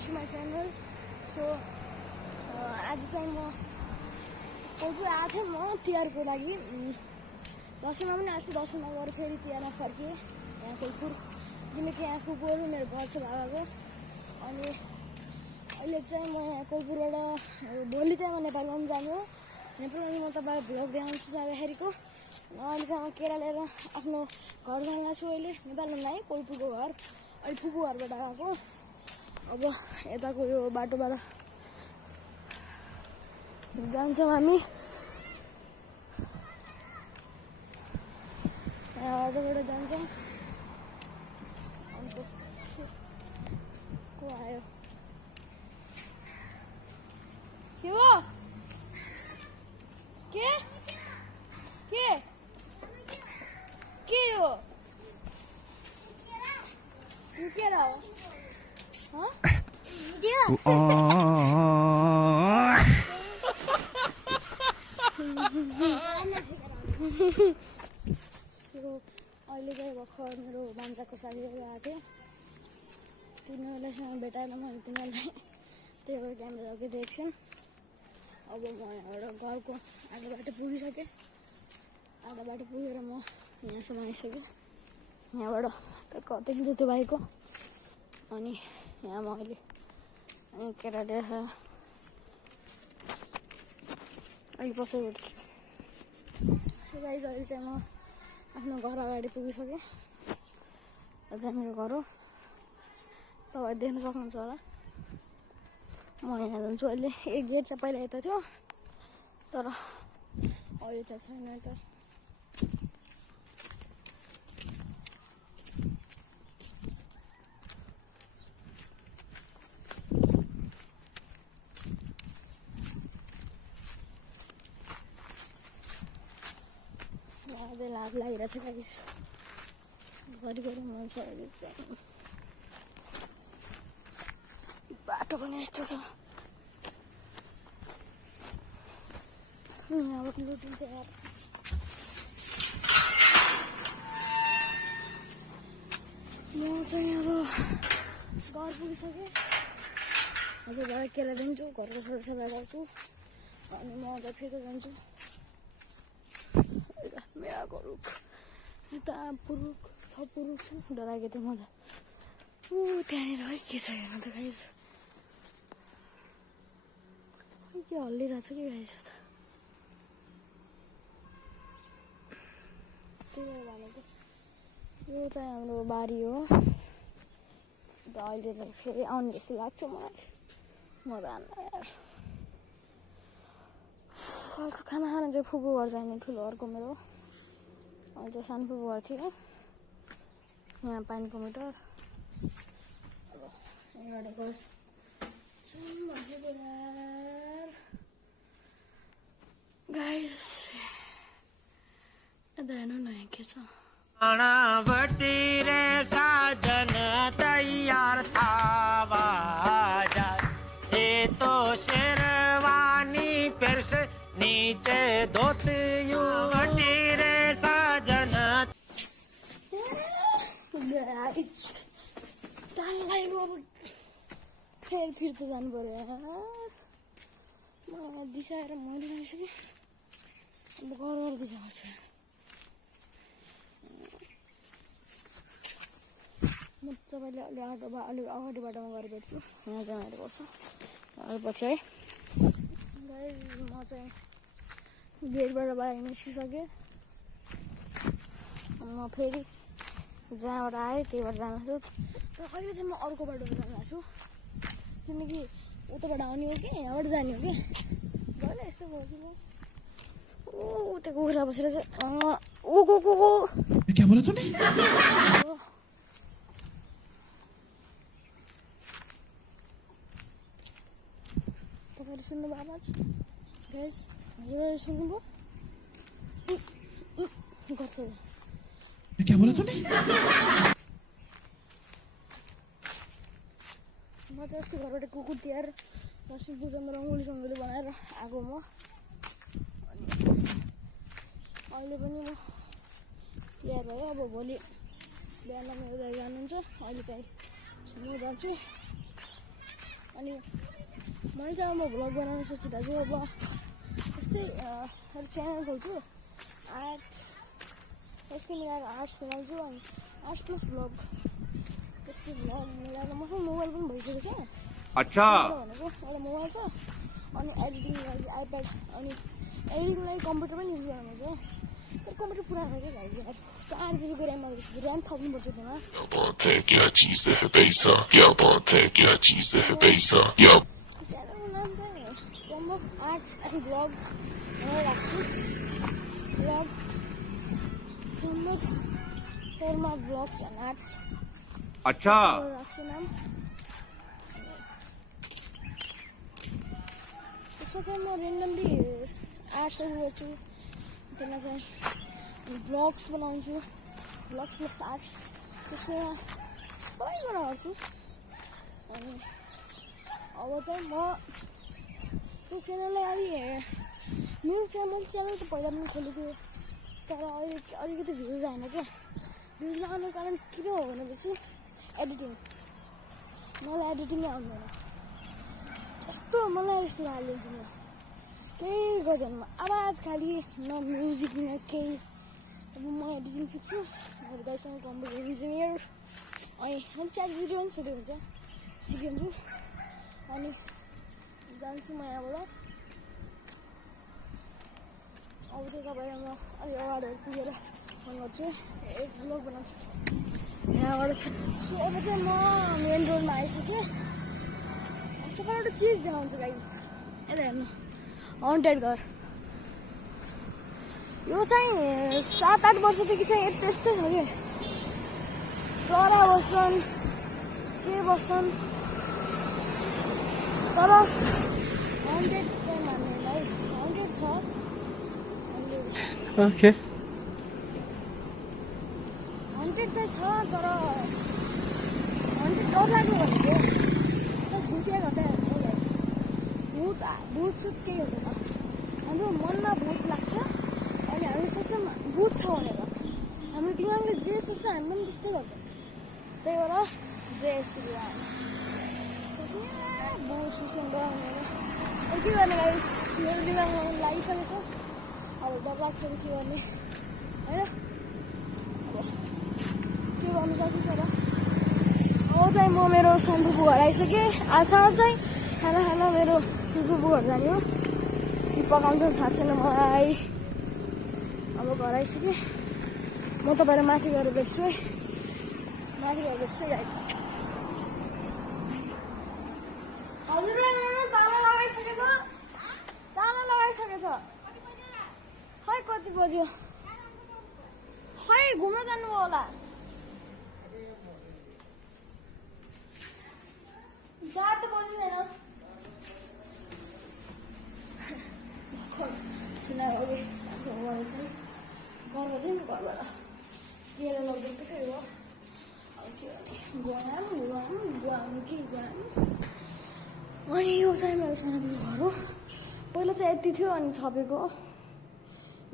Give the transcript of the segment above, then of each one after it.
Back to my channel. So आज चाहिँ म कोही आएको थिएँ म तिहारको लागि। दसैँमा पनि आएको थिएँ, दसैँमा गएर फेरि तिहारमा फर्केँ यहाँ कोलपुर, किनकि यहाँ फुपूहरू मेरो घर छ बाबाको। अनि अहिले चाहिँ म यहाँ कोलपुरबाट भोलि चाहिँ म नेपालमा पनि जानु हो। नेपालमा म तपाईँलाई भ्लग देखाउँछु जाँदाखेरिको। अहिले चाहिँ म केरा लिएर आफ्नो घर जाँदा छु। अहिले नेपालमा नै कोलपुरको घर, अहिले फुपू घरबाट आएको। अब यताको यो बाटोबाट जान्छौँ हामी। बाटोबाट जान्छौँ। अनि त्यसपछि को आयो के हो के के के हो केरा हो अहिले चाहिँ भर्खर मेरो भान्जाको साथीहरू आएको थियो, तिनीहरूलाई भेटाएर मैले तिनीहरूलाई त्यही भएर क्यामेरा राखिदिएको छु। अब म यहाँबाट घरको आधा बाटो पुगिसकेँ। आधा बाटो पुगेर म यहाँसम्म आइसकेँ। यहाँबाट कतै थियो त्यो भाइको। अनि यहाँ म अहिले केरा लिएर अहिले पसलबाट। सो गाइज अहिले चाहिँ म आफ्नो घर अगाडि पुगिसकेँ। अझ मेरो घर हो, तपाईँहरू देख्न सक्नुहुन्छ होला। म यहाँ जान्छु अहिले। एक गेट चाहिँ पहिला यता थियो, तर अहिले चाहिँ छैन यता। अझै लाभ लागिरहेछ गाइस, घरिघरि मन छ। अहिले चाहिँ बाटो पनि यस्तो छ, यहाँबाट लुटिन्छ यार। म चाहिँ अब घर पुगिसकेँ। अझै भएर केरा दिन्छु, घरको छोराछोरा गर्छु, अनि म अझै फेरि जान्छु मेराको रुख। यता पुरुख छ, पुरुख छ, डराएको थियो म त। त्यहाँनिर है के छ हेर्नु त गाइस, के हल्लिरहेको छ कि गाइस त। त्यही भएर भनेको यो चाहिँ हाम्रो बारी हो। अहिले चाहिँ फेरि आउने जस्तो लाग्छ मलाई। म जान्न यार। अर्को खाना खान चाहिँ फुपू घर जाने ठुलो अर्को मेरो। अहिले चाहिँ सानो फुपू घर थियो यहाँ पानीको मिटर। अब यहाँबाट बस गाइस यता हेर्नु न यहाँ के छ। रे साजन तैयार था बाजा, ये तो शेरवानी फिर से नीचे धोती यूं हटी रे साजन। फेरि त जानु पर्यो यार। मलाई दिसाएर मैले आइसकेँ। अब घर दिसाएको छ। म तपाईँले अलि अगाडि बाटोमा गएर भेट्छु। यहाँ चाहिँ मैले गर्छु पछि है गाइस। म चाहिँ गेटबाट बाहिर निस्किसकेँ। म फेरि जहाँबाट आएँ त्यहीबाट जान्छु, तर अहिले चाहिँ म अर्को बाटोबाट जान्छु, किनकि उताबाट आउने हो कि यहाँबाट जाने हो कि। गएर यस्तो भयो कि म त्यो कुखुरा बसेर चाहिँ तपाईँले सुन्नुभयो आवाज गाइस? हजुरले सुन्नुभयो? गर्छ क्या बोला तूने? म त अस्ति घरबाट कुकुर तिहार लक्ष्मी पूजामा रङ्गोली बनाएर आएको म। अहिले पनि म तिहार भयो। अब भोलि बिहान मेरो दाइ जानुहुन्छ, अहिले चाहिँ म जान्छु। अनि मैले चाहिँ अब भ्लग बनाउनु सोचिरहेको छु अब यस्तै च्यानल खोल्छु आर्ट्स यस्तै मिलाएर आर्ट्स बनाउँछु अनि आर्ट्स प्लस भ्लग त्यस्तै भ्लग मिलाएर मसँग मोबाइल पनि भइसकेको छ अच्छा भनेको एउटा मोबाइल छ अनि एडिटिङको लागि आइप्याड अनि एडिटिङको लागि कम्प्युटर पनि युज गर्नुहुन्छ तर कम्प्युटर पुरानो चाहिँ भाइ 4 GB को ऱ्याम ऱ्याम थप्नुपर्छ त्यसमा क्या चीज है पैसा क्या बात है क्या चीज है पैसा क्या च्यानलको नाम चाहिँ सम्भव आर्ट्स एन्ड भ्लग भनेर राख्छु भ्लग सम्भव शर्मा भ्लग्स एन्ड आर्ट्स अच्छा राख्छु नाम त्यसमा चाहिँ म रेन्डमली आर्ट्सहरू गर्छु त्यसमा चाहिँ भ्लग्स बनाउँछु भ्लग्स प्लस आर्ट्स त्यसमा सबै कुरा गर्छु अनि अब चाहिँ म यो च्यानललाई अलि मेरो च्यानल त पहिला पनि खोलेको थियो तर अलिकति भ्युज आएन क्या भ्युज नआउनु कारण किन हो भनेपछि एडिटिङ मलाई एडिटिङै आउँदैन यस्तो मलाई यस्तो हालिदिन्छु म केही गर्दैन म आवाज खालि न म्युजिक न केही अब म एडिटिङ सिक्छु मेरो दाइसँग कम्प्युटर इन्जिनियर अनि साइड भिडियो पनि सुटि हुन्छ सिकिन्छु अनि जान्छु म यहाँबाट अब चाहिँ तपाईँलाई म अलि अगाडिहरू पुगेर फोन गर्छु एक भ्लग बनाउँछु यहाँबाट सो अब चाहिँ म मेन रोडमा आइसकेँ तपाईँलाई एउटा चिज देखाउँछु गाइस यता हेर्नु हन्टेड घर यो चाहिँ 7-8 वर्षदेखि चाहिँ त्यस्तै छ कि चरा बस्छन् के बस्छन् तर हन्टेड चाहिँ मान्नेलाई हन्टेड छ ओके हन्टेड चाहिँ छ तर हन्टेड डर लाग्यो भनेको भुतिया घटा भूत सुत केही हुँदैन हाम्रो मनमा भूत लाग्छ अनि हामी सोच्छौँ भूत छ भनेर हाम्रो दिमागले जे सोध्छ हामी पनि त्यस्तै गर्छ त्यही भएर जे श्रीराम सोच्ने भूत सुसँग भनेर के गर्ने गाइस मेरो दिमागमा लागिसकेको छ अब डर लाग्छ के गर्ने होइन अब के गर्नु सकिन्छ र अब चाहिँ म मेरो सन्दुकु घर आइसकेँ आजसम्म चाहिँ खाना मेरो फुपूको घर जाने हो के पकाउँछ थाहा छैन मलाई अब घर आइसकेँ म तपाईँलाई माथि गएर भेट्छु है माथि गएर भेट्छु है हजुर ताला लगाइसकेछ खै कति बज्यो खै घुम्न जानुभयो होला 4 त बजिँदैन सुना अघि गर्दा चाहिँ घरबाट लिएर लगिदिएको त्यही हो अब के गुवाम अनि यो चाहिँ मेरो सानो घर हो पहिला चाहिँ यति थियो अनि थपेको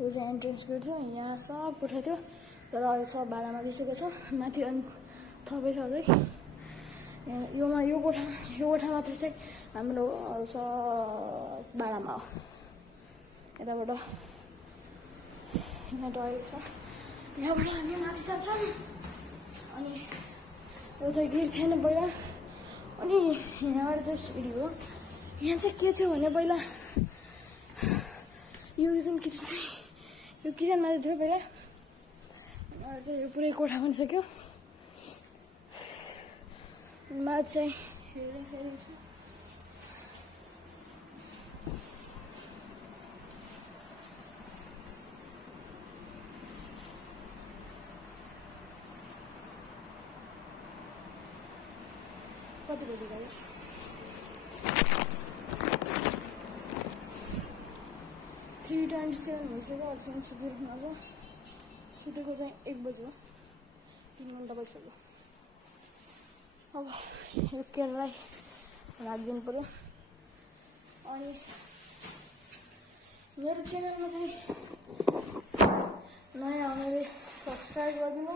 यो चाहिँ एन्ट्रेन्स गेट थियो यहाँ सब कोठा थियो तर अहिले सब भाडामा दिइसकेको छ माथि अनि थपै छँदै यो कोठा मात्र चाहिँ हाम्रो सब भाडामा हो यताबाट यहाँ टोयलेट छ यहाँबाट हामी माथि जान्छौँ अनि एउटा गेट थिएन पहिला अनि यहाँबाट चाहिँ सिडी हो यहाँ चाहिँ के थियो भने पहिला यो किचन माथि थियो पहिला अहिले चाहिँ यो पुरै कोठा बनिसक्यो माथि चाहिँ कति बजे गयो 3:27 भइसक्यो अहिलेसम्म सुतिरहनु छ सुतेको चाहिँ 1 बजे हो 3 घन्टा भइसक्यो अब यो केललाई राखिदिनु पर्यो अनि मेरो च्यानलमा चाहिँ नयाँ हुनेले सब्सक्राइब गरिदिनु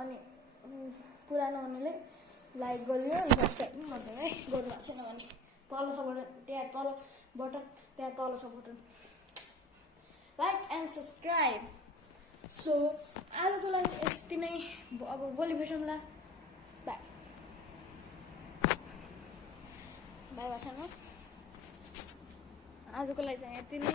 अनि पुरानो हुनेले लाइक गरिदिनु अनि सब्सक्राइब पनि गरिदिनु है गर्नुभएको छैन भने तल छ बटन त्यहाँ तल बटन त्यहाँ तल छ button like and subscribe so आजको लागि यति नै अब भोलि भेटौँला बाई बाई भन्छ आजको लागि चाहिँ यति नै